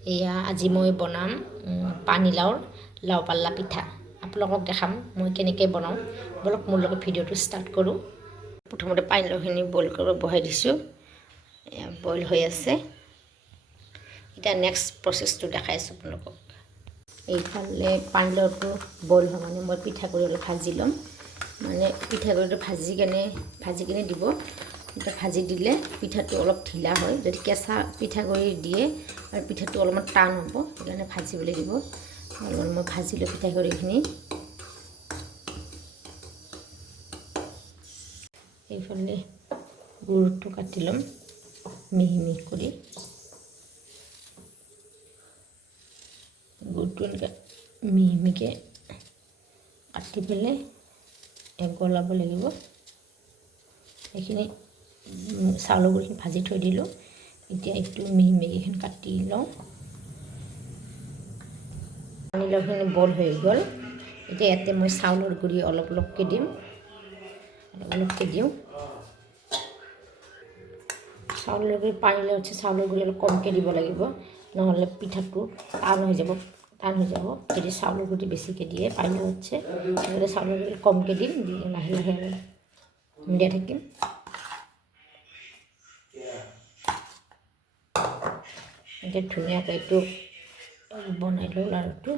এয়া আজি মই বনাম পানীলাওৰ লাওপাল্লা পিঠা। আপোনালোকক দেখাম মই কেনেকৈ বনাওঁ। বলক মোৰ লগত ভিডিঅ'টো ষ্টাৰ্ট কৰোঁ। প্ৰথমতে পানীলাওখিনি বইল কৰিব বহাই দিছোঁ। এয়া বইল হৈ আছে। এতিয়া নেক্সট প্ৰচেছটো দেখাই আছোঁ আপোনালোকক। এইফালে পানীলাওটো বইল হোৱা মানে মই পিঠাগুড়ি অলপ ভাজি ল'ম। মানে পিঠাগুড়িটো ভাজি কেনে দিব। এতিয়া ভাজি দিলে পিঠাটো অলপ ঢিলা হয়। যদি কেঁচা পিঠাগুড়ি দিয়ে আৰু পিঠাটো অলপমান টান হ'ব, সেইকাৰণে ভাজিবলৈ দিব। অলপমান মই ভাজিলোঁ পিঠাগুড়িখিনি। এইফালে গুৰটো কাটি ল'ম মিহি মিহি কৰি। গুৰটো এনেকৈ মিহি মিহিকৈ কাটি পেলাই গলাব লাগিব। এইখিনি চাউলৰ গুড়িখিনি ভাজি থৈ দিলোঁ। এতিয়া এইটো মিহি মিহিখিনি কাটি লওঁ। পানীলাওখিনি বইল হৈ গ'ল। এতিয়া ইয়াতে মই চাউলৰ গুড়ি অলপ অলপকৈ দিওঁ। চাউলৰ গুড়ি পানীলাও উঠি চাউলৰ গুড়ি অলপ কমকৈ দিব লাগিব, নহ'লে পিঠাটো টান হৈ যাব। যদি চাউলৰ গুড়ি বেছিকৈ দিয়ে পানীলাও উঠছে, নহ'লে চাউলৰ গুড়ি কমকৈ দিম, দি লাহে লাহে খুন্দিয়াই থাকিম। এতিয়া ধুনীয়াকৈ এইটো বনাই লওঁ লাড়ুটো।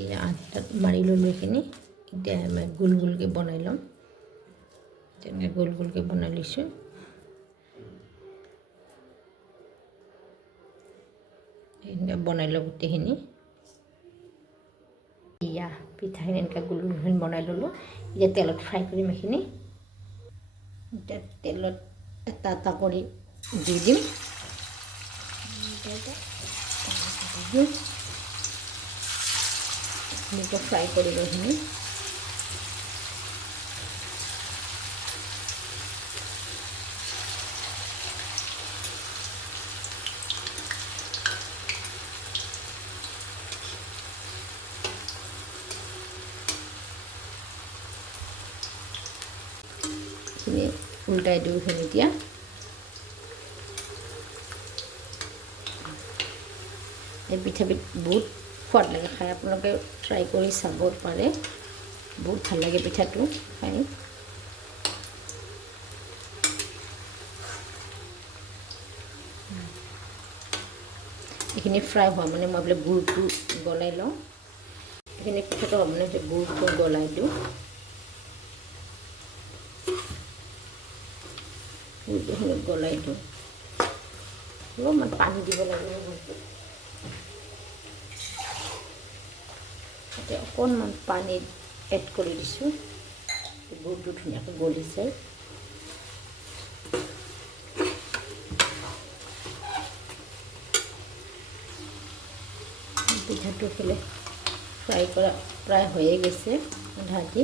এয়া আঠটাত মাৰি ল'লোঁ এইখিনি। এতিয়া আমি গোল গোলকৈ বনাই ল'ম। তেনেকৈ গোল গোলকৈ বনাই লৈছোঁ। এনেকৈ বনাই লওঁ গোটেইখিনি। এয়া পিঠাখিনি এনেকৈ গোল গোলখিনি বনাই ল'লোঁ। এতিয়া তেলত ফ্ৰাই কৰিম এইখিনি। এতিয়া তেলত এটা এটা কৰি দি দিম। এনেকৈ ফ্ৰাই কৰি লওঁ এইখিনি। এইখিনি উল্টাই দিওঁ এইখিনি এতিয়া। এই পিঠাবিধ বহুত সোৱাদ লাগে খাই, আপোনালোকে ট্ৰাই কৰি চাব পাৰে। বহুত ভাল লাগে পিঠাটো খাই। এইখিনি ফ্ৰাই হোৱা মানে মই বোলে গুৰটো গলাই লওঁ। এইখিনি পিঠাটো মানে গুৰটো গলাই দিওঁ। গুৰটো গলাই দিওঁ। অলপমান পানী দিব লাগিব গুৰটোত। এতিয়া অকণমান পানী এড কৰি দিছোঁ। গুৰটো ধুনীয়াকৈ গলিছে। পিঠাটো ফেলে ফ্ৰাই কৰা প্ৰায় হৈয়ে গৈছে আধা আধি।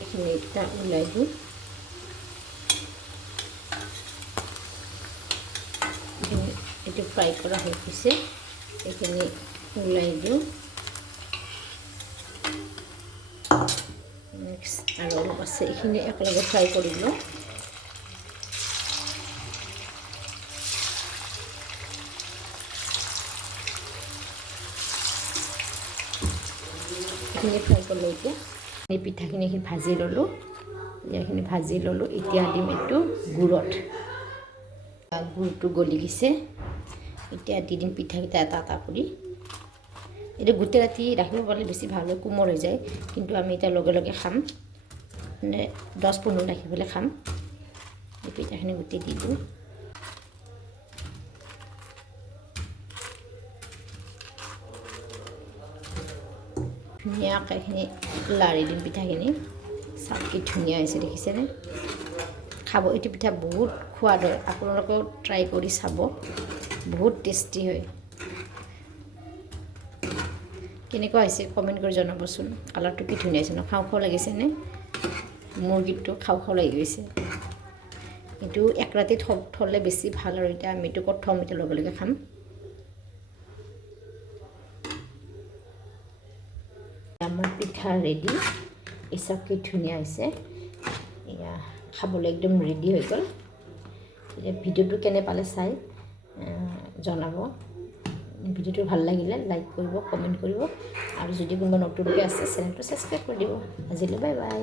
এইখিনি এটা ওলাই দিওঁ। এইটো ফ্ৰাই কৰা হৈ গৈছে। এইখিনি ওলাই দিওঁ। নেক্সট আৰু অলপ আছে, এইখিনি একেলগে ফ্ৰাই কৰি লওঁ। এইখিনি ফ্ৰাই কৰিলোঁ। এতিয়া এই পিঠাখিনি ভাজি ল'লোঁ। এতিয়া দিম এইটো গুড়ত। গুড়টো গলি গৈছে। এতিয়া দি দিম পিঠাকেইটা এটা এটা কৰি। এইটো গোটেই ৰাতি ৰাখিব পাৰিলে বেছি ভাল হয়, কোমল হৈ যায়। কিন্তু আমি এতিয়া লগে লগে খাম, মানে 10-15 ৰাখি পেলাই খাম। এই পিঠাখিনি গোটেই দি দিওঁ। ধুনীয়াকৈ এইখিনি লাৰি দিম পিঠাখিনি। চাওক কি ধুনীয়া হৈছে, দেখিছেনে? খাব এইটো পিঠা বহুত সোৱাদ হয়। আপোনালোকেও ট্ৰাই কৰি চাব, বহুত টেষ্টি হয়। কেনেকুৱা হৈছে কমেণ্ট কৰি জনাবচোন। কালাৰটো কি ধুনীয়া হৈছে ন, খাওঁ খাওঁ লাগিছেনে? মুৰ্গীটো খাওঁ খাওঁ লাগি গৈছে। এইটো এক ৰাতি থ'লে বেছি ভাল আৰু এতিয়া আমি এইটো ক'ত থ'ম, এতিয়া লগে লগে খাম। আমাৰ পিঠা ৰেডি, এই চাওক কি ধুনীয়া হৈছে। এয়া খাবলৈ একদম ৰেডি হৈ গ'ল। এতিয়া ভিডিঅ'টো কেনে পালে চাই জনাব। ভিডিঅ'টো ভাল লাগিলে লাইক কৰিব, কমেণ্ট কৰিব, আৰু যদি কোনোবা নতুনকৈ আছে চেনেলটো ছাবস্ক্ৰাইব কৰি দিব। আজিলৈ বাই বাই।